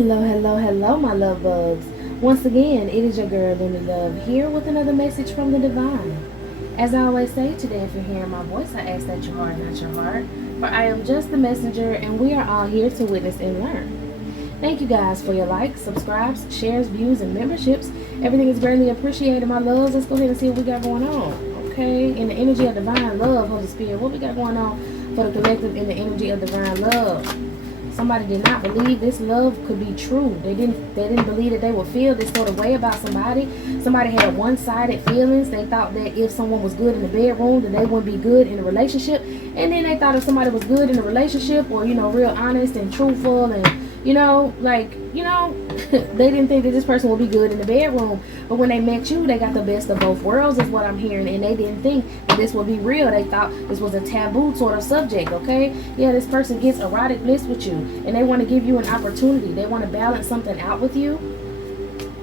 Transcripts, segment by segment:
Hello, hello, hello, my love bugs. Once again, it is your girl, Luna Love, here with another message from the divine. As I always say today, if you're hearing my voice, I ask that your heart, not your heart, for I am just the messenger, and we are all here to witness and learn. Thank you guys for your likes, subscribes, shares, views, and memberships. Everything is greatly appreciated, my loves. Let's go ahead and see what we got going on. Okay, in the energy of divine love, Holy Spirit, what we got going on for the collective in the energy of divine love? Somebody did not believe this love could be true. They didn't believe that they would feel this sort of way about somebody. Somebody had one-sided feelings. They thought that if someone was good in the bedroom, then they wouldn't be good in a relationship. And then they thought if somebody was good in a relationship, or real honest and truthful, and they didn't think that this person would be good in the bedroom. But when they met you, they got the best of both worlds, is what I'm hearing. And they didn't think that this would be real. They thought this was a taboo sort of subject, okay? Yeah, this person gets erotic bliss with you, and they want to give you an opportunity. They want to balance something out with you,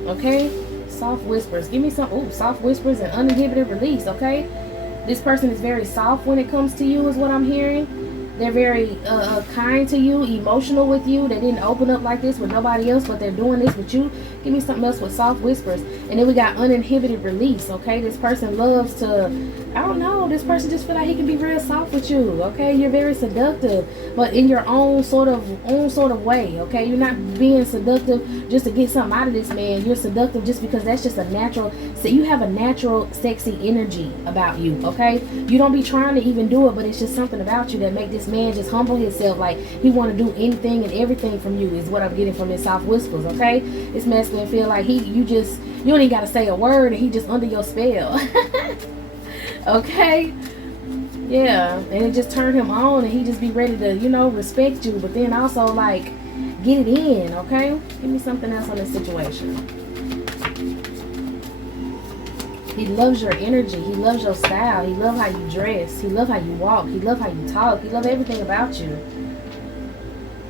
okay? Soft whispers. Give me some, soft whispers and uninhibited release, okay? This person is very soft when it comes to you, is what I'm hearing. They're very kind to you, emotional with you. They didn't open up like this with nobody else, but they're doing this with you. Give me something else with soft whispers. And then we got uninhibited release, okay? This person loves to, I don't know, this person just feel like he can be real soft with you, okay? You're very seductive, but in your own sort of way, okay? You're not being seductive just to get something out of this man. You're seductive just because that's just a natural, so you have a natural sexy energy about you, okay? You don't be trying to even do it, but it's just something about you that make this man just humble himself, like he want to do anything and everything from you, is what I'm getting from his soft whispers, okay? This masculine feel like you don't even got to say a word, and he just under your spell. Okay, yeah, and it just turned him on, and he just be ready to respect you, but then also like get it in, okay? Give me something else on this situation. He loves your energy. He loves your style. He loves how you dress. He loves how you walk. He loves how you talk. He loves everything about you.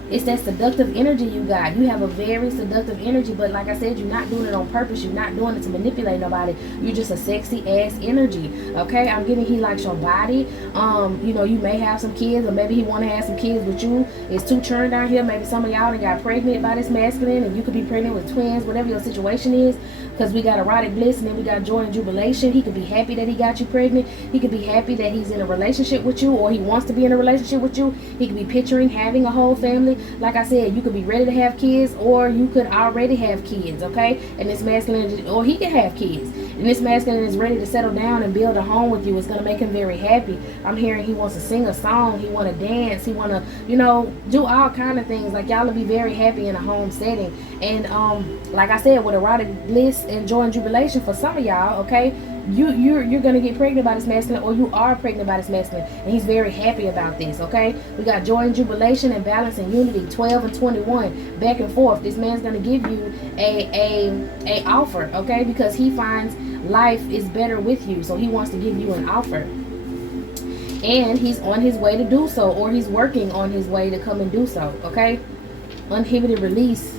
It's that seductive energy you got. You have a very seductive energy, but like I said, you're not doing it on purpose. You're not doing it to manipulate nobody. You're just a sexy ass energy, okay? I'm getting he likes your body. You may have some kids, or maybe he want to have some kids with you. It's two churn down here. Maybe some of y'all done got pregnant by this masculine, and you could be pregnant with twins, whatever your situation is, because we got erotic bliss, and then we got joy and jubilation. He could be happy that he got you pregnant. He could be happy that he's in a relationship with you, or he wants to be in a relationship with you. He could be picturing having a whole family. Like I said, you could be ready to have kids, or you could already have kids, okay? And this masculine, or he could have kids, and this masculine is ready to settle down and build a home with you. It's going to make him very happy. I'm hearing he wants to sing a song. He want to dance. He want to, do all kind of things. Like, y'all will be very happy in a home setting. And like I said, with erotic bliss and joy and jubilation for some of y'all, okay? You're gonna get pregnant by this masculine, or you are pregnant by this masculine, and he's very happy about this, okay? We got joy and jubilation and balance and unity, 12 and 21, back and forth. This man's gonna give you a offer, okay? Because he finds life is better with you, so he wants to give you an offer, and he's on his way to do so, or he's working on his way to come and do so, okay? Uninhibited release.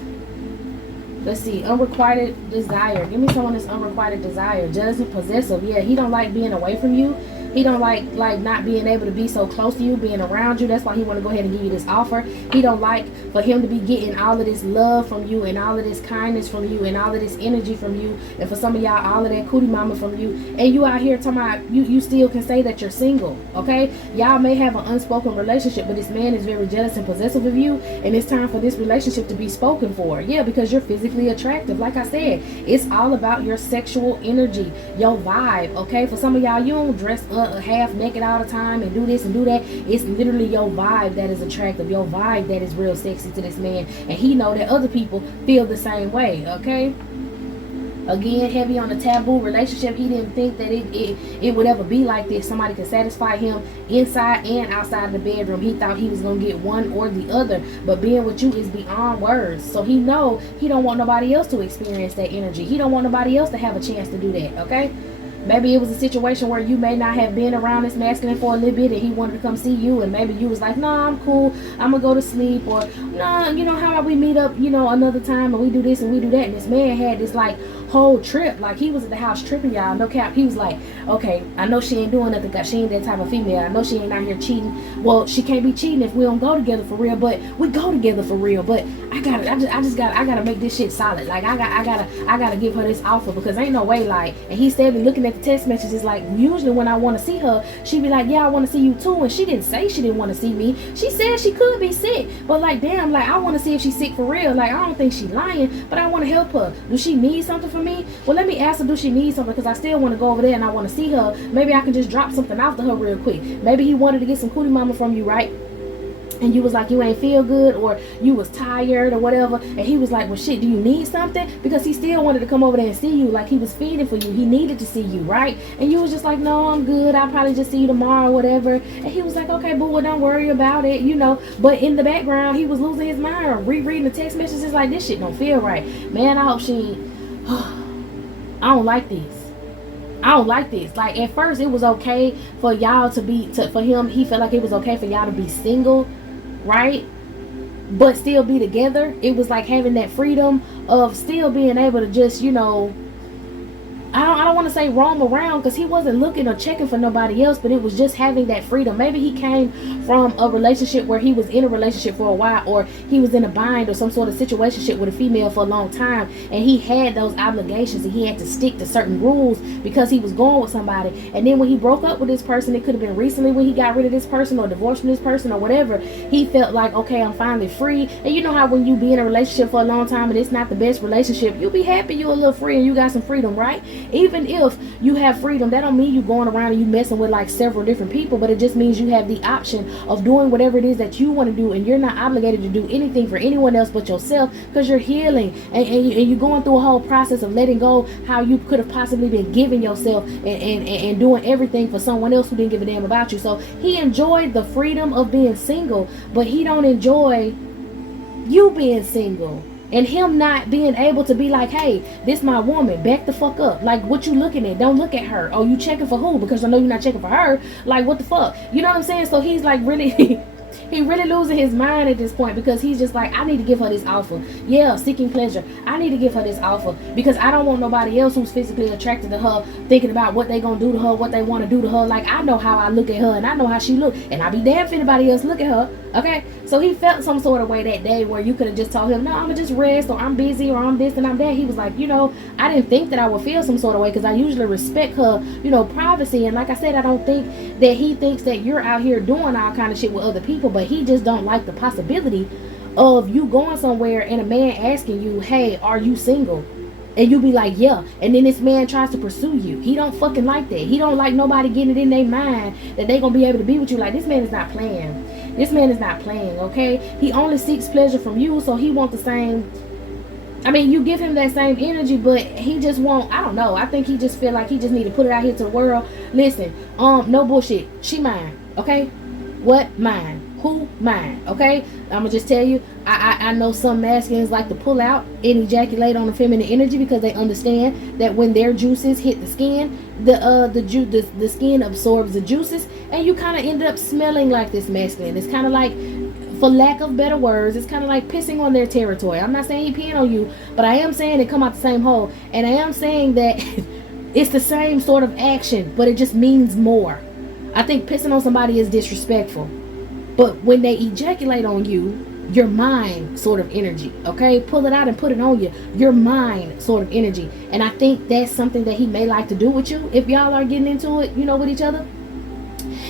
Let's see, unrequited desire. Give me someone that's unrequited desire. Jealousy, possessive. Yeah, he don't like being away from you. He don't like not being able to be so close to you, being around you. That's why he want to go ahead and give you this offer. He don't like for him to be getting all of this love from you, and all of this kindness from you, and all of this energy from you, and for some of y'all, all of that cootie mama from you. And you out here talking about you still can say that you're single, okay? Y'all may have an unspoken relationship, but this man is very jealous and possessive of you, and it's time for this relationship to be spoken for. Yeah, because you're physically attractive. Like I said, it's all about your sexual energy, your vibe, okay? For some of y'all, you don't dress half naked all the time and do this and do that. It's literally your vibe that is attractive, your vibe that is real sexy to this man, and he know that other people feel the same way, okay? Again, heavy on the taboo relationship. He didn't think that it would ever be like this. Somebody could satisfy him inside and outside the bedroom. He thought he was going to get one or the other, but being with you is beyond words. So he know he don't want nobody else to experience that energy. He don't want nobody else to have a chance to do that, okay? Maybe it was a situation where you may not have been around this masculine for a little bit, and he wanted to come see you, and maybe you was like, no, I'm cool, I'm gonna go to sleep, or no, how about we meet up, another time, and we do this and we do that. And this man had this like whole trip. Like, he was at the house tripping, y'all. No cap. He was like, okay, I know she ain't doing nothing, she ain't that type of female. I know she ain't out here cheating. Well, she can't be cheating if we don't go together for real, but we go together for real. But I gotta make this shit solid. Like, I gotta give her this offer, because ain't no way, like, and he said, looking at the text messages, like, usually when I want to see her, she be like, yeah, I want to see you too. And she didn't say she didn't want to see me. She said she could be sick, but like, damn, like, I want to see if she's sick for real. Like, I don't think she's lying, but I want to help her. Do she need something from me? Well, let me ask her, do she need something? Because I still want to go over there and I want to see her. Maybe I can just drop something off to her real quick. Maybe he wanted to get some cootie mama from you, right? And you was like, you ain't feel good, or you was tired or whatever, and he was like, well, shit, do you need something? Because he still wanted to come over there and see you. Like, he was feeding for you. He needed to see you, right? And you was just like, no, I'm good, I'll probably just see you tomorrow or whatever. And he was like, okay, boo, well, don't worry about it, you know. But in the background, he was losing his mind, or rereading the text messages like, this shit don't feel right. Man, I hope she I don't like this. I don't like this. Like, at first it was okay for y'all for him, he felt like it was okay for y'all to be single, right? But still be together. It was like having that freedom of still being able to just, you know, I don't want to say roam around, because he wasn't looking or checking for nobody else, but it was just having that freedom. Maybe he came from a relationship where he was in a relationship for a while, or he was in a bind or some sort of situationship with a female for a long time, and he had those obligations and he had to stick to certain rules because he was going with somebody. And then when he broke up with this person, it could have been recently when he got rid of this person or divorced from this person or whatever, he felt like, okay, I'm finally free. And you know how when you be in a relationship for a long time and it's not the best relationship, you'll be happy you're a little free and you got some freedom, right? Even if you have freedom, that don't mean you going around and you messing with like several different people, but it just means you have the option of doing whatever it is that you want to do, and you're not obligated to do anything for anyone else but yourself, because you're healing and you're going through a whole process of letting go how you could have possibly been giving yourself and doing everything for someone else who didn't give a damn about you. So he enjoyed the freedom of being single, but he don't enjoy you being single. And him not being able to be like, hey, this my woman, back the fuck up. Like, what you looking at? Don't look at her. Oh, you checking for who? Because I know you're not checking for her. Like, what the fuck? You know what I'm saying? So he's like really, he really losing his mind at this point, because he's just like, I need to give her this offer. Yeah, seeking pleasure. I need to give her this offer, because I don't want nobody else who's physically attracted to her thinking about what they gonna do to her, what they want to do to her. Like, I know how I look at her, and I know how she look, and I be damned if anybody else look at her. Okay, so he felt some sort of way that day where you could have just told him, no, I'm gonna just rest, or I'm busy, or I'm this and I'm that. He was like, you know, I didn't think that I would feel some sort of way, because I usually respect her, you know, privacy. And like I said, I don't think that he thinks that you're out here doing all kind of shit with other people, but he just don't like the possibility of you going somewhere and a man asking you, hey, are you single? And you be like, yeah. And then this man tries to pursue you. He don't fucking like that. He don't like nobody getting it in their mind that they gonna be able to be with you. Like, this man is not playing. This man is not playing, okay? He only seeks pleasure from you, so he wants the same. I mean, you give him that same energy, but he just won't. I don't know. I think he just feel like he just need to put it out here to the world. Listen, no bullshit. She mine, okay? What? Mine. Who? Mine. Okay, I'm gonna just tell you, I know some masculines like to pull out and ejaculate on the feminine energy, because they understand that when their juices hit the skin, the skin absorbs the juices, and you kind of end up smelling like this masculine. It's kind of like, for lack of better words, it's kind of like pissing on their territory. I'm not saying he peeing on you, but I am saying it come out the same hole, and I am saying that it's the same sort of action, but it just means more. I think pissing on somebody is disrespectful. But when they ejaculate on you, your mind sort of energy, okay? Pull it out and put it on you. Your mind sort of energy. And I think that's something that he may like to do with you if y'all are getting into it, you know, with each other.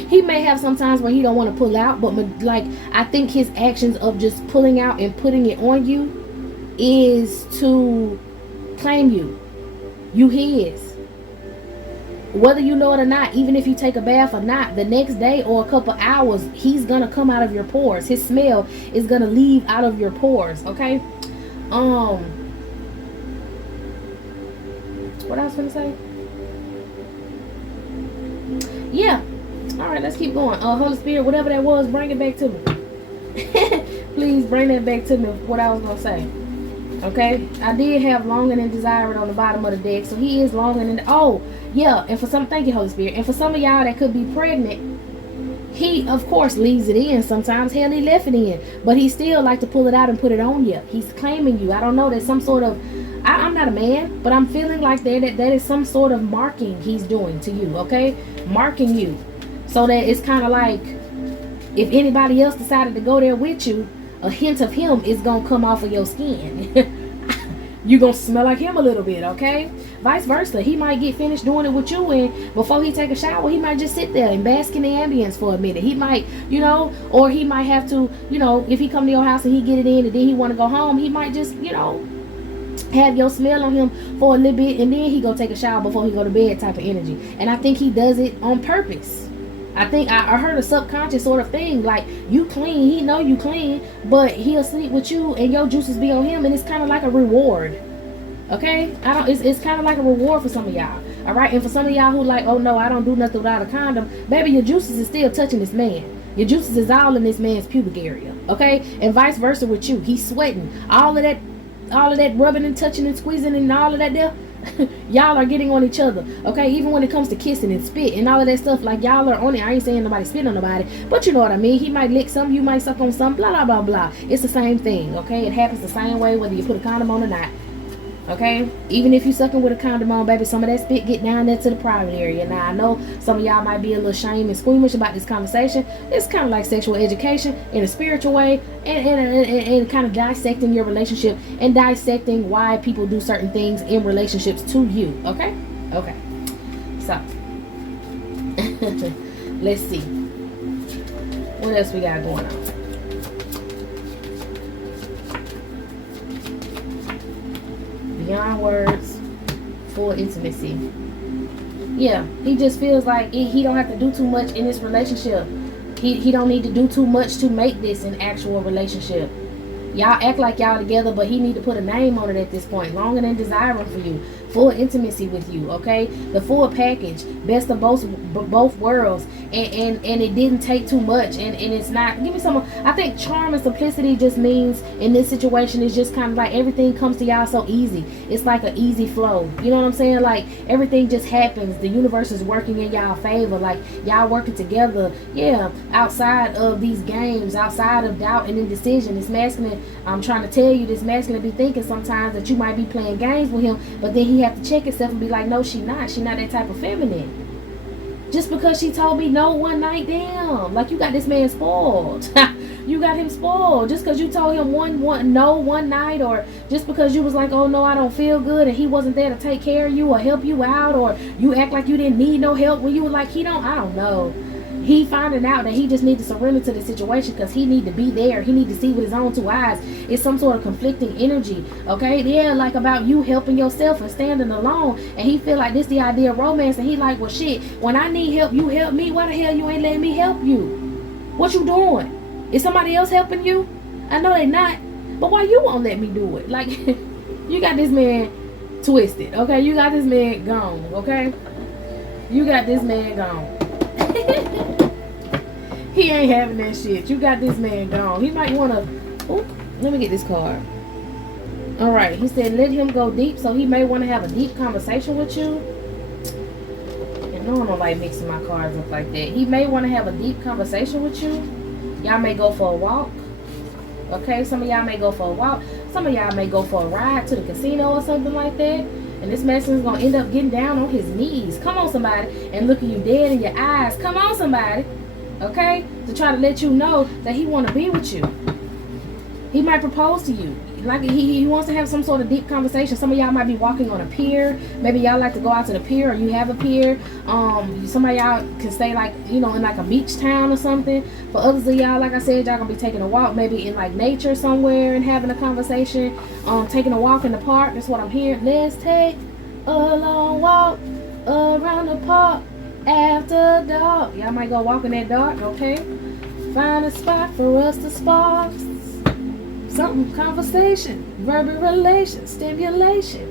He may have some times where he don't want to pull out, but like, I think his actions of just pulling out and putting it on you is to claim you. You his. Whether you know it or not, even if you take a bath or not, the next day or a couple hours, he's gonna come out of your pores. His smell is gonna leave out of your pores, okay? What I was gonna say? Yeah. All right, let's keep going. Holy Spirit, whatever that was, bring it back to me. Please bring that back to me, what I was gonna say. Okay, I did have longing and desiring on the bottom of the deck, so he is longing. And oh yeah, and for some, thank you, Holy Spirit. And for some of y'all that could be pregnant, he of course leaves it in sometimes. Hell, he left it in, but he still like to pull it out and put it on you. He's claiming you. I don't know, there's some sort of, I'm not a man, but I'm feeling like that is some sort of marking he's doing to you, okay? Marking you. So that it's kind of like, if anybody else decided to go there with you, a hint of him is going to come off of your skin. You're going to smell like him a little bit, okay? Vice versa. He might get finished doing it with you, and before he take a shower, he might just sit there and bask in the ambience for a minute. He might, or he might have to, if he come to your house and he get it in and then he want to go home, he might just, have your smell on him for a little bit, and then he go take a shower before he go to bed type of energy. And I think he does it on purpose. I think I heard a subconscious sort of thing, like, you clean, he know you clean, but he'll sleep with you and your juices be on him, and it's kind of like a reward. Okay? It's kind of like a reward for some of y'all. All right? And for some of y'all who like, oh no, I don't do nothing without a condom, baby, your juices is still touching this man. Your juices is all in this man's pubic area. Okay? And vice versa with you. He's sweating. All of that rubbing and touching and squeezing and all of that there. Y'all are getting on each other, okay? Even when it comes to kissing and spit and all of that stuff, like, y'all are on it. I ain't saying nobody spit on nobody, but you know what I mean. He might lick some, you might suck on some, blah blah blah blah. It's the same thing, okay? It happens the same way whether you put a condom on or not, okay? Even if you sucking with a condom on, baby, some of that spit get down there to the private area. Now I know some of y'all might be a little shame and squeamish about this conversation. It's kind of like sexual education in a spiritual way, and kind of dissecting your relationship and dissecting why people do certain things in relationships to you. Okay? So let's see what else we got going on. Beyond words, full intimacy. Yeah, he just feels like he don't have to do too much in this relationship. He don't need to do too much to make this an actual relationship. Y'all act like y'all together, but he need to put a name on it at this point. Longing and desiring for you. Full intimacy with you, okay? The full package. Best of both worlds. And it didn't take too much. And it's not... Give me some... I think charm and simplicity just means, in this situation, it's just kind of like everything comes to y'all so easy. It's like an easy flow. You know what I'm saying? Like, everything just happens. The universe is working in y'all favor. Like, y'all working together. Yeah, outside of these games, outside of doubt and indecision. This masculine... I'm trying to tell you, this masculine be thinking sometimes that you might be playing games with him, but then he have to check himself and be like, no, she not that type of feminine. Just because she told me no one night, damn, like, you got this man spoiled. You got him spoiled. Just because you told him no one night, or just because you was like, oh no, I don't feel good, and he wasn't there to take care of you or help you out, or you act like you didn't need no help when you were like, I don't know. He finding out that he just need to surrender to the situation because he need to be there. He need to see with his own two eyes. It's some sort of conflicting energy, okay? Yeah, like about you helping yourself and standing alone. And he feel like this the idea of romance. And he like, well, shit, when I need help, you help me. Why the hell you ain't letting me help you? What you doing? Is somebody else helping you? I know they not. But why you won't let me do it? Like, you got this man twisted, okay? You got this man gone, okay? You got this man gone. He ain't having that shit. You got this man gone. He might want to... let me get this card. Alright, he said let him go deep, so he may want to have a deep conversation with you. And no, I don't like mixing my cards up like that. He may want to have a deep conversation with you. Y'all may go for a walk. Okay, some of y'all may go for a walk. Some of y'all may go for a ride to the casino or something like that. And this masculine is going to end up getting down on his knees. Come on, somebody. And looking you dead in your eyes. Come on, somebody. Okay? To try to let you know that he want to be with you. He might propose to you. Like, he wants to have some sort of deep conversation. Some of y'all might be walking on a pier. Maybe y'all like to go out to the pier, or you have a pier. Some of y'all can stay, like, in like a beach town or something. For others of y'all, like I said, y'all gonna be taking a walk, maybe in like nature somewhere and having a conversation. Taking a walk in the park. That's what I'm hearing. Let's take a long walk around the park after dark. Y'all might go walk in that dark, okay? Find a spot for us to spark something, conversation, verbal relation, stimulation.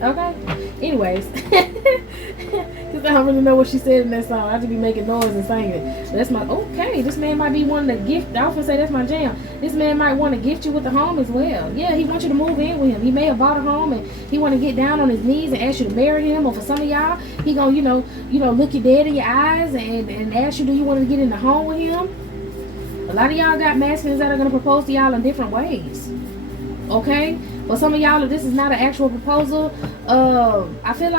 Okay? Anyways, because I don't really know what she said in that song. I just be making noise and singing. That's my, okay, this man might be wanting to gift. I often say that's my jam. This man might want to gift you with the home as well. Yeah, he wants you to move in with him. He may have bought a home and he want to get down on his knees and ask you to marry him. Or for some of y'all, he gonna, look you dead in your eyes and ask you, do you want to get in the home with him? A lot of y'all got masculines that are going to propose to y'all in different ways. Okay? For some of y'all, if this is not an actual proposal, I feel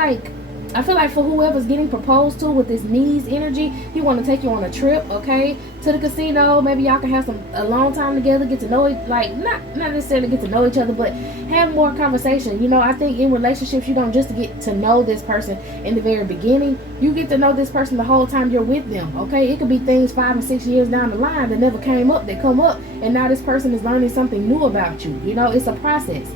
like for whoever's getting proposed to with this knees energy, he want to take you on a trip, okay, to the casino. Maybe y'all can have a long time together, get to know it, like not necessarily get to know each other, but have more conversation. You know, I think in relationships, you don't just get to know this person in the very beginning. You get to know this person the whole time you're with them, okay? It could be things 5 and 6 years down the line that never came up, that come up, and now this person is learning something new about you. You know, it's a process.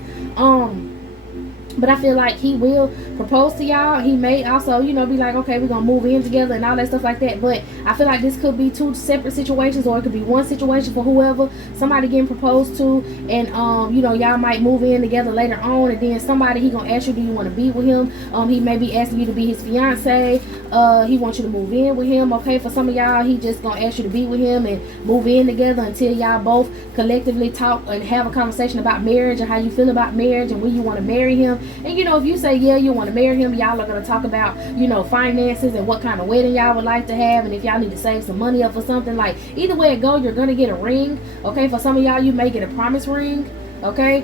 But I feel like he will propose to y'all. He may also, you know, be like, okay, we're going to move in together and all that stuff like that. But I feel like this could be 2 separate situations, or it could be one situation for whoever, somebody getting proposed to. And, you know, y'all might move in together later on. And then somebody, he going to ask you, do you want to be with him? He may be asking you to be his fiance. He wants you to move in with him. Okay, for some of y'all, he just going to ask you to be with him and move in together until y'all both collectively talk and have a conversation about marriage and how you feel about marriage and when you want to marry him. And you know, if you say yeah, you want to marry him, y'all are going to talk about, you know, finances and what kind of wedding y'all would like to have, and if y'all need to save some money up for something. Like, either way it go, you're going to get a ring. Okay, for some of y'all, you may get a promise ring. Okay,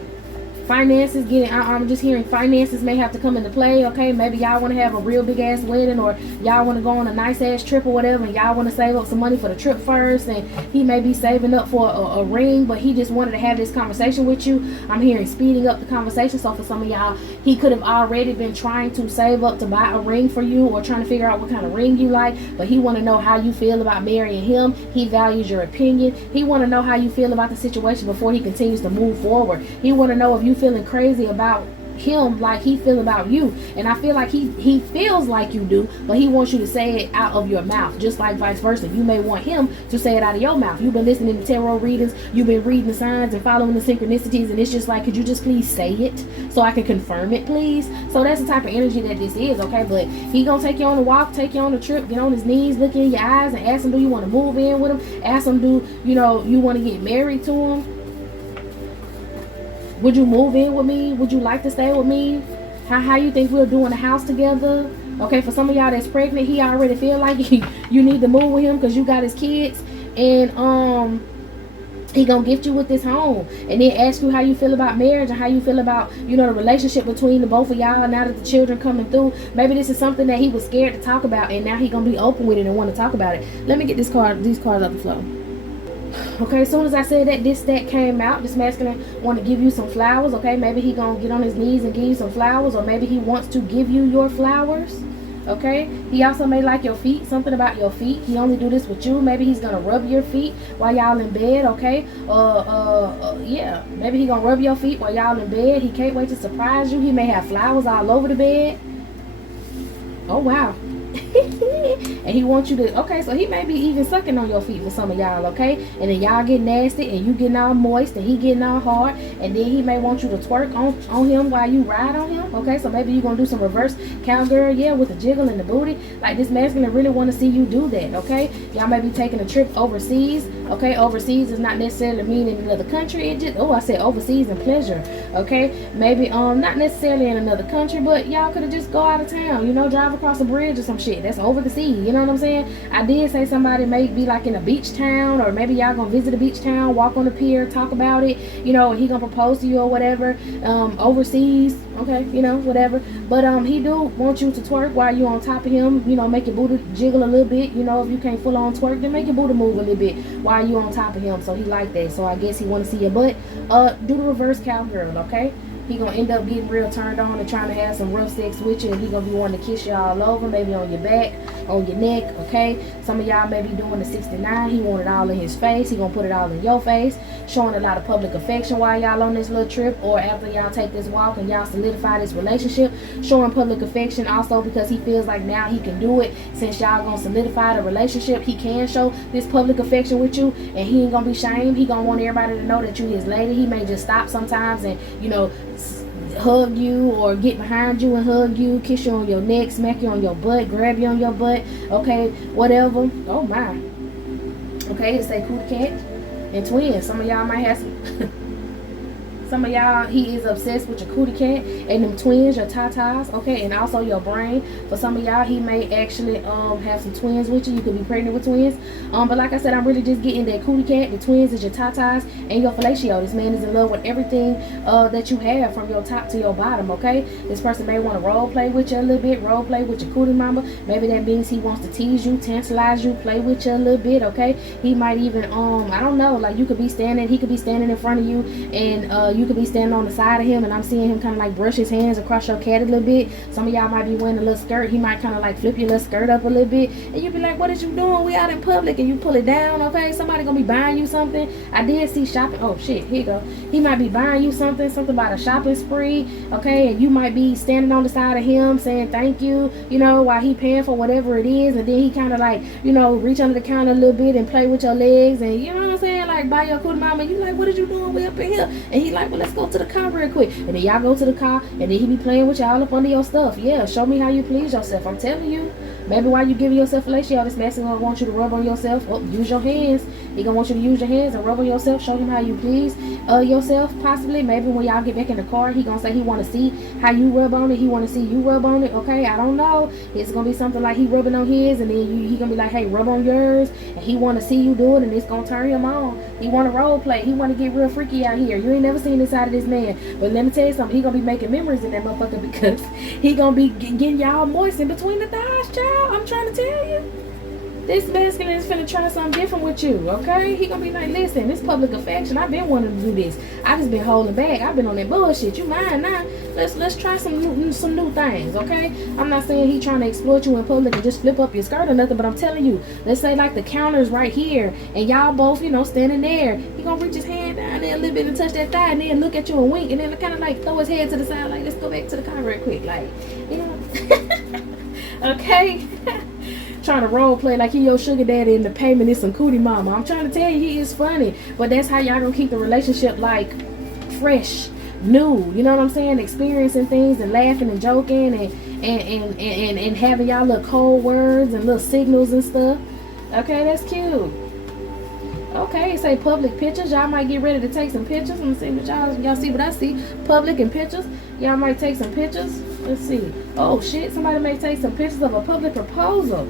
finances, I'm just hearing finances may have to come into play. Okay, maybe y'all want to have a real big ass wedding, or y'all want to go on a nice ass trip or whatever, and y'all want to save up some money for the trip first, and he may be saving up for a ring, but he just wanted to have this conversation with you. I'm hearing speeding up the conversation. So for some of y'all, he could have already been trying to save up to buy a ring for you, or trying to figure out what kind of ring you like, but he want to know how you feel about marrying him. He values your opinion. He want to know how you feel about the situation before he continues to move forward. He want to know if you feeling crazy about him like he feel about you. And I feel like he feels like you do, but he wants you to say it out of your mouth, just like vice versa. You may want him to say it out of your mouth. You've been listening to tarot readings, you've been reading the signs and following the synchronicities, and it's just like, could you just please say it so I can confirm it, please? So that's the type of energy that this is, okay? But he gonna take you on a walk, take you on a trip, get on his knees, look in your eyes, and ask him, do you want to move in with him? Ask him, do you know you want to get married to him? Would you move in with me? Would you like to stay with me? How you think we'll do in the house together? Okay, for some of y'all that's pregnant, he already feel like you need to move with him because you got his kids. And he gonna gift you with this home, and then ask you how you feel about marriage and how you feel about, you know, the relationship between the both of y'all now that the children coming through. Maybe this is something that he was scared to talk about, and now he gonna be open with it and want to talk about it. Let me get these cards up the flow. Okay, as soon as I said that, this stack came out. This masculine want to give you some flowers. Okay, maybe he gonna get on his knees and give you some flowers, or maybe he wants to give you your flowers. Okay, he also may like your feet, something about your feet. He only do this with you. Maybe he's gonna rub your feet while y'all in bed. Okay, yeah, maybe he gonna rub your feet while y'all in bed. He can't wait to surprise you. He may have flowers all over the bed. Oh wow. And he wants you to, okay, so he may be even sucking on your feet for some of y'all, okay? And then y'all get nasty, and you getting all moist, and he getting all hard, and then he may want you to twerk on him while you ride on him, okay? So maybe you're gonna do some reverse cowgirl, yeah, with the jiggle and the booty. Like, this man's gonna really want to see you do that, okay? Y'all may be taking a trip overseas, okay? Overseas does not necessarily mean in another country. It just, I said overseas in pleasure, okay? Maybe not necessarily in another country, but y'all could have just go out of town, you know, drive across a bridge or some shit. That's over the sea, you know what I'm saying? I did say somebody may be like in a beach town, or maybe y'all gonna visit a beach town, walk on the pier, talk about it, you know, and he gonna propose to you or whatever, overseas, okay, you know, whatever. But he do want you to twerk while you on top of him, you know, make your booty jiggle a little bit, you know. If you can't full on twerk, then make your booty move a little bit while you on top of him. So he like that. So I guess he want to see your butt. Do the reverse cowgirl, okay? He gonna end up getting real turned on and trying to have some rough sex with you, and he gonna be wanting to kiss you all over, maybe on your back, on your neck, okay? Some of y'all may be doing the 69. He want it all in his face. He gonna put it all in your face, showing a lot of public affection while y'all on this little trip, or after y'all take this walk and y'all solidify this relationship, showing public affection also because he feels like now he can do it. Since y'all gonna solidify the relationship, he can show this public affection with you, and he ain't gonna be shamed. He gonna want everybody to know that you his lady. He may just stop sometimes and, you know, hug you, or get behind you and hug you, kiss you on your neck, smack you on your butt, grab you on your butt, okay, whatever. Oh my. Okay, to say cool cat and twins. Some of y'all might have Some of y'all, he is obsessed with your cootie cat and them twins, your tatas, okay, and also your brain. For some of y'all, he may actually have some twins with you. You could be pregnant with twins. But like I said, I'm really just getting that cootie cat, the twins is your tatas, and your fellatio. This man is in love with everything that you have from your top to your bottom, okay? This person may want to role play with you a little bit, role play with your cootie mama. Maybe that means he wants to tease you, tantalize you, play with you a little bit, okay? He might even, I don't know, like you could be standing, he could be standing in front of you, and you could be standing on the side of him, and I'm seeing him kind of like brush his hands across your cat a little bit. Some of y'all might be wearing a little skirt. He might kind of like flip your little skirt up a little bit, and you be like, what is you doing? We out in public, and you pull it down, okay? Somebody gonna be buying you something. I did see shopping. Oh shit, here you go. He might be buying you something about a shopping spree, okay? And you might be standing on the side of him saying thank you, you know, while he paying for whatever it is, and then he kind of like, you know, reach under the counter a little bit and play with your legs, and you know what I'm saying, like buy your cootie mama. You like, what is you doing way up in here? And he like, well, let's go to the car real quick. And then y'all go to the car, and then he be playing with y'all up under your stuff. Yeah, show me how you please yourself. I'm telling you. Maybe while you giving yourself fellatio, this man is gonna want you to rub on yourself. Oh, use your hands. He gonna want you to use your hands and rub on yourself. Show him how you please yourself. Possibly, maybe when y'all get back in the car, he gonna say he want to see how you rub on it. He want to see you rub on it. Okay, I don't know. It's gonna be something like he rubbing on his, and then he gonna be like, hey, rub on yours, and he want to see you do it, and it's gonna turn him on. He want to role play. He want to get real freaky out here. You ain't never seen this side of this man, but let me tell you something. He gonna be making memories in that motherfucker because he gonna be getting y'all moist in between the thighs, child. I'm trying to tell you. This masculine is finna try something different with you, okay? He gonna be like, listen, this public affection, I've been wanting to do this. I just been holding back. I've been on that bullshit. You mine now. Let's try some new things, okay? I'm not saying he trying to exploit you in public and just flip up your skirt or nothing, but I'm telling you, let's say like the counter's right here, and y'all both, you know, standing there. He gonna reach his hand down there a little bit and touch that thigh, and then look at you and wink, and then kind of like throw his head to the side, like, let's go back to the car real quick, like, you know. Okay. Trying to role play like he your sugar daddy and the payment is some cootie mama. I'm trying to tell you, he is funny, but that's how y'all gonna keep the relationship like fresh, new. You know what I'm saying? Experiencing things and laughing and joking and having y'all little cold words and little signals and stuff. Okay, that's cute. Okay, say public pictures. Y'all might get ready to take some pictures. Let me see what y'all see what I see. Public and pictures. Y'all might take some pictures. Let's see. Oh shit, somebody may take some pictures of a public proposal.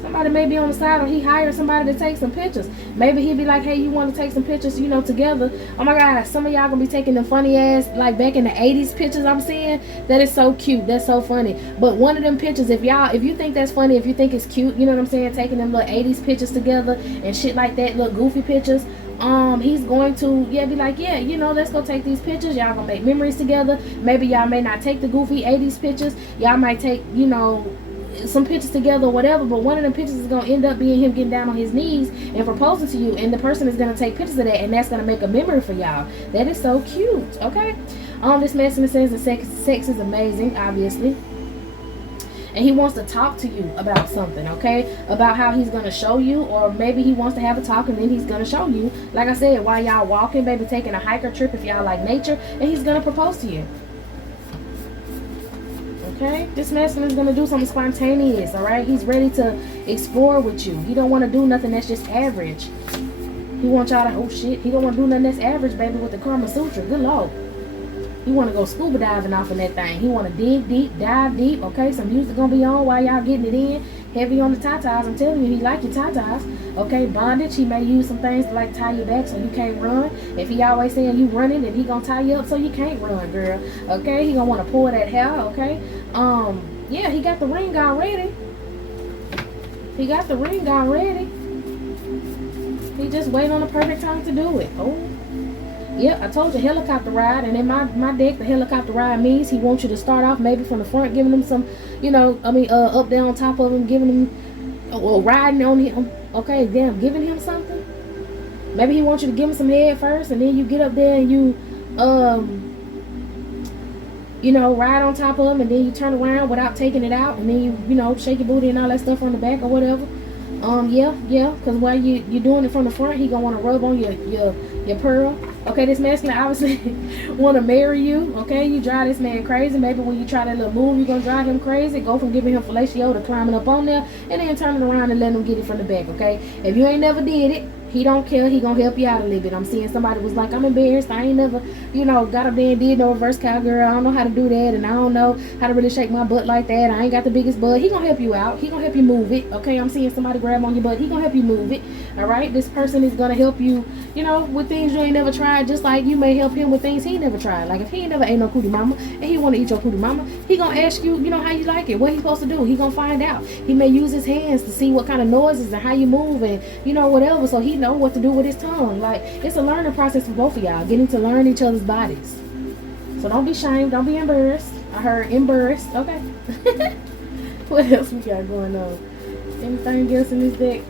Somebody may be on the side, or he hired somebody to take some pictures. Maybe he'd be like, hey, you want to take some pictures, you know, together. Oh my God, some of y'all gonna be taking them funny ass, like back in the 80s pictures I'm seeing. That is so cute. That's so funny. But one of them pictures, if you think that's funny, if you think it's cute, you know what I'm saying, taking them little 80s pictures together and shit like that, little goofy pictures. He's going to, be like, yeah, you know, let's go take these pictures. Y'all gonna make memories together. Maybe y'all may not take the goofy 80s pictures. Y'all might take, you know, some pictures together or whatever, but one of them pictures is going to end up being him getting down on his knees and proposing to you, and the person is going to take pictures of that, and that's going to make a memory for y'all. That is so cute. Okay, this masculine says that sex is amazing, obviously, and he wants to talk to you about something, okay, about how he's going to show you, or maybe he wants to have a talk and then he's going to show you, like I said, while y'all walking, maybe taking a hiker trip if y'all like nature, and he's going to propose to you. Okay, this masculine is going to do something spontaneous, all right? He's ready to explore with you. He don't want to do nothing that's just average. He wants y'all to, oh shit, he don't want to do nothing that's average, baby, with the Karma Sutra. Good Lord. He want to go scuba diving off in that thing. He want to dig deep, dive deep, okay? Some music going to be on while y'all getting it in. Heavy on the tatas. I'm telling you, he like your tatas. Okay, bondage. He may use some things to like tie you back so you can't run. If he always saying you running, then he gonna tie you up so you can't run, girl. Okay, he gonna want to pull that hair. Okay, yeah, he got the ring already. He got the ring already. He just waiting on the perfect time to do it. Oh, yeah, I told you helicopter ride, and in my deck, the helicopter ride means he wants you to start off maybe from the front, giving him some, you know, up there on top of him, giving him, or riding on him. Okay, damn, giving him something. Maybe he wants you to give him some head first, and then you get up there and you know, ride on top of him, and then you turn around without taking it out, and then you know, shake your booty and all that stuff on the back or whatever. Yeah, because while you're doing it from the front, he gonna want to rub on your pearl. Okay, this masculine obviously want to marry you. Okay, you drive this man crazy. Maybe when you try that little move, you're gonna drive him crazy. Go from giving him fellatio to climbing up on there, and then turning around and letting him get it from the back. Okay, if you ain't never did it, He don't care. He gonna help you out a little bit. I'm seeing somebody was like, I'm embarrassed. I ain't never, got up there and did no reverse cowgirl. I don't know how to do that, and I don't know how to really shake my butt like that. I ain't got the biggest butt. He gonna help you out. He gonna help you move it. Okay, I'm seeing somebody grab on your butt. He gonna help you move it. All right, this person is gonna help you, with things you ain't never tried. Just like you may help him with things he never tried. Like if he ain't never ate no cootie mama and he wanna eat your cootie mama, he gonna ask you, how you like it, what he supposed to do. He gonna find out. He may use his hands to see what kind of noises and how you move and whatever, so he know what to do with his tongue. Like, it's a learning process for both of y'all, getting to learn each other's bodies. So don't be ashamed, don't be embarrassed. I heard embarrassed. Okay. What else we got going on? Anything else in this deck?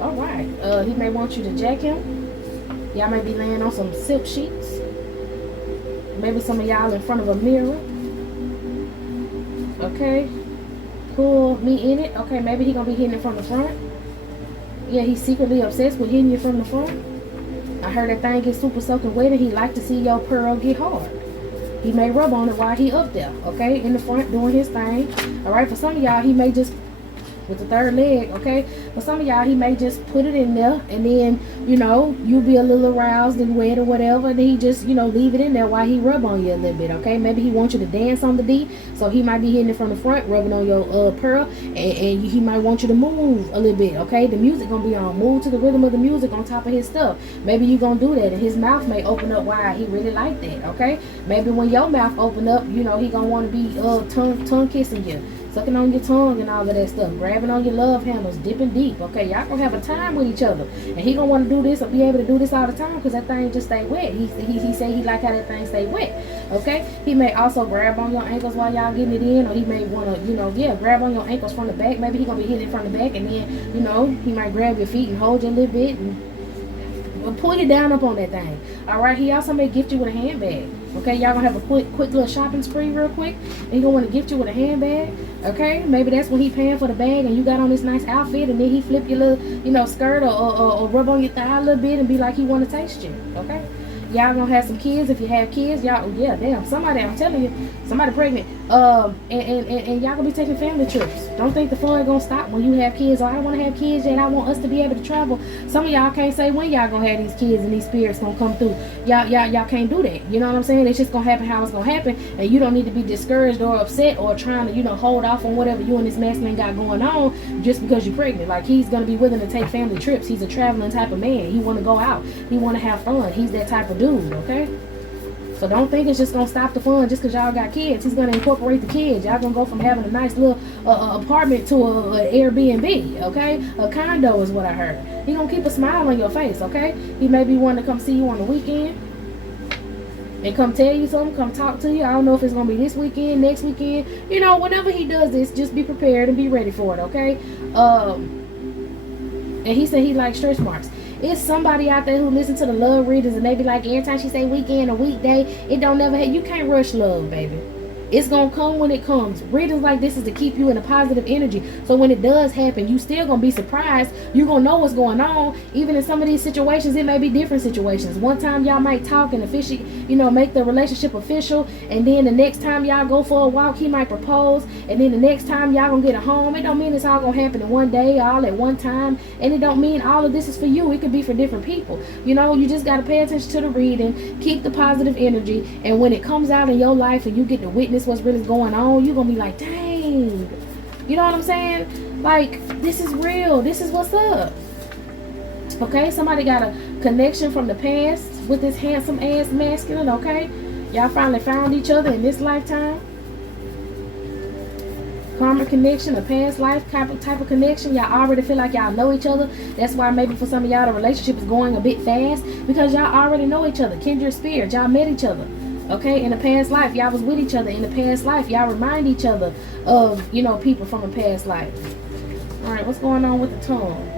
All right. He may want you to jack him. Y'all may be laying on some silk sheets. Maybe some of y'all in front of a mirror. Okay. Pull me in it. Okay, maybe he gonna be hitting it from the front. Yeah, he's secretly obsessed with hitting you from the front. I heard that thing get super soaking wet and he like to see your pearl get hard. He may rub on it while he up there, okay, in the front doing his thing. All right, for some of y'all, he may just, with the third leg, okay, for some of y'all, he may just put it in there and then, you'll be a little aroused and wet or whatever, and then he just, leave it in there while he rub on you a little bit, okay. Maybe he wants you to dance on the D, so he might be hitting it from the front, rubbing on your pearl, and he might want you to move a little bit, okay. The music gonna be on, move to the rhythm of the music on top of his stuff. Maybe you gonna do that and his mouth may open up wide. He really like that, okay. Maybe when your mouth open up, he gonna want to be tongue kissing you, sucking on your tongue and all of that stuff, grabbing on your love handles, dipping deep, okay. Y'all gonna have a time with each other, and he gonna want to do this or be able to do this all the time because that thing just stay wet. He say he like how that thing stay wet, okay. He may also grab on your ankles while y'all getting it in, or he may want to grab on your ankles from the back. Maybe he gonna be hitting it from the back, and then he might grab your feet and hold you a little bit and pull you down up on that thing. All right, he also may gift you with a handbag. Okay, y'all gonna have a quick little shopping spree real quick, and he gonna want to gift you with a handbag. Okay, maybe that's when he paying for the bag and you got on this nice outfit, and then he flip your little skirt or rub on your thigh a little bit and be like he want to taste you. Okay, y'all gonna have some kids. If you have kids, y'all, somebody, I'm telling you, somebody pregnant, and y'all gonna be taking family trips. Don't think the fun gonna stop when you have kids. Or I don't want to have kids yet, I want us to be able to travel. Some of y'all can't say when y'all gonna have these kids and these spirits gonna come through. Y'all can't do that. You know what I'm saying? It's just gonna happen how it's gonna happen, and you don't need to be discouraged or upset or trying to hold off on whatever you and this masculine got going on just because you're pregnant. Like, he's gonna be willing to take family trips. He's a traveling type of man. He want to go out, he want to have fun. He's that type of dude. Okay, so don't think it's just gonna stop the fun just because y'all got kids. He's gonna incorporate the kids. Y'all gonna go from having a nice little apartment to an Airbnb, okay, a condo is what I heard. He gonna keep a smile on your face, okay. He may be wanting to come see you on the weekend and come tell you something, come talk to you. I don't know if it's gonna be this weekend, next weekend, whenever he does this, just be prepared and be ready for it, okay. And he said he likes stretch marks. It's somebody out there who listen to the love readings and they be like, every time she say weekend or weekday, it don't never you can't rush love, baby. It's gonna come when it comes. Readings like this is to keep you in a positive energy, so when it does happen, you still gonna be surprised. You're gonna know what's going on. Even in some of these situations, it may be different situations. One time y'all might talk and officially, make the relationship official, and then the next time y'all go for a walk, he might propose, and then the next time y'all gonna get a home. It don't mean it's all gonna happen in one day, all at one time, and it don't mean all of this is for you. It could be for different people. You just gotta pay attention to the reading, keep the positive energy, and when it comes out in your life and you get to witness what's really going on, you're gonna be like, dang, you know what I'm saying? Like, this is real, this is what's up. Okay, somebody got a connection from the past with this handsome ass masculine. Okay, y'all finally found each other in this lifetime. Karmic connection, a past life type of connection. Y'all already feel like y'all know each other. That's why maybe for some of y'all the relationship is going a bit fast, because y'all already know each other. Kindred spirits, y'all met each other. Okay, in a past life, y'all was with each other. In the past life, y'all remind each other of, people from a past life. All right, what's going on with the tongue?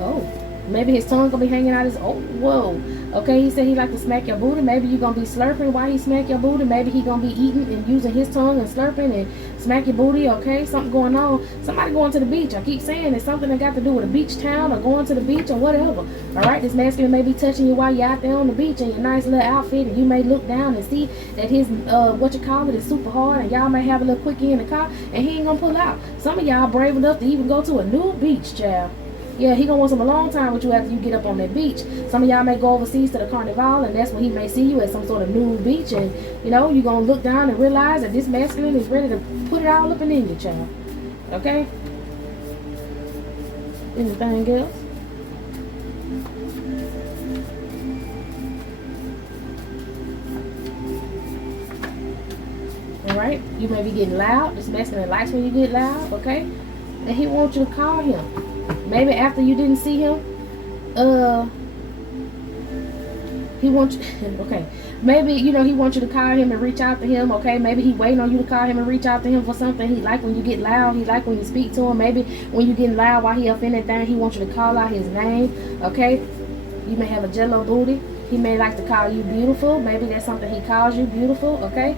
Oh, Maybe his tongue gonna be hanging out his, oh, whoa. Okay, he said he like to smack your booty. Maybe you gonna be slurping while he smack your booty. Maybe he gonna be eating and using his tongue and slurping and smack your booty. Okay, something going on. Somebody going to the beach. I keep saying it's something that got to do with a beach town or going to the beach or whatever. All right, this masculine may be touching you while you're out there on the beach in your nice little outfit, and you may look down and see that his what you call it is super hard, and y'all may have a little quickie in the car, and he ain't gonna pull out. Some of y'all brave enough to even go to a new beach, child. Yeah, he gonna want some alone time with you after you get up on that beach. Some of y'all may go overseas to the carnival, and that's when he may see you at some sort of nude beach, and you know, you're gonna look down and realize that this masculine is ready to put it all up and in you, child. Okay? Anything else? Alright? You may be getting loud. This masculine likes when you get loud, okay? And he wants you to call him. Maybe after you didn't see him, he wants you, okay. Maybe, you know, he wants you to call him and reach out to him, okay? Maybe he waiting on you to call him and reach out to him for something. He like when you get loud. He like when you speak to him. Maybe when you getting loud while he up in that thing, he wants you to call out his name, okay? You may have a jello booty. He may like to call you beautiful. Maybe that's something he calls you, beautiful, okay?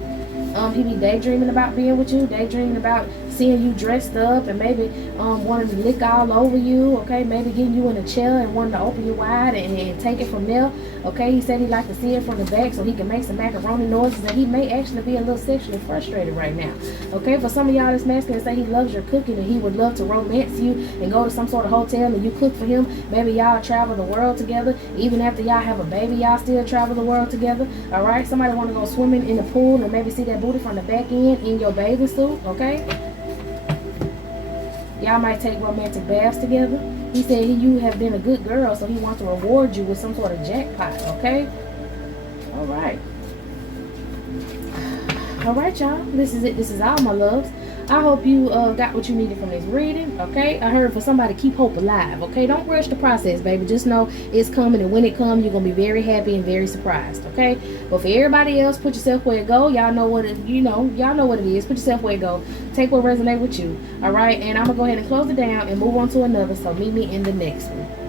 He be daydreaming about being with you, daydreaming about seeing you dressed up, and maybe wanting to lick all over you, okay? Maybe getting you in a chair and wanting to open you wide and take it from there, okay? He said he like to see it from the back so he can make some macaroni noises, and he may actually be a little sexually frustrated right now, okay? For some of y'all, this masculine say he loves your cooking and he would love to romance you and go to some sort of hotel and you cook for him. Maybe y'all travel the world together. Even after y'all have a baby, y'all still travel the world together, all right? Somebody want to go swimming in the pool and maybe see that booty from the back end in your bathing suit, okay? Y'all might take romantic baths together. He said you have been a good girl, so he wants to reward you with some sort of jackpot, okay? All right. All right, y'all. This is it. This is all, my loves. I hope you got what you needed from this reading, okay? I heard for somebody, keep hope alive, okay? Don't rush the process, baby. Just know it's coming, and when it comes, you're going to be very happy and very surprised, okay? But for everybody else, put yourself where it go. Y'all know what it, y'all know what it is. Put yourself where it go. Take what resonates with you, all right? And I'm going to go ahead and close it down and move on to another, so meet me in the next one.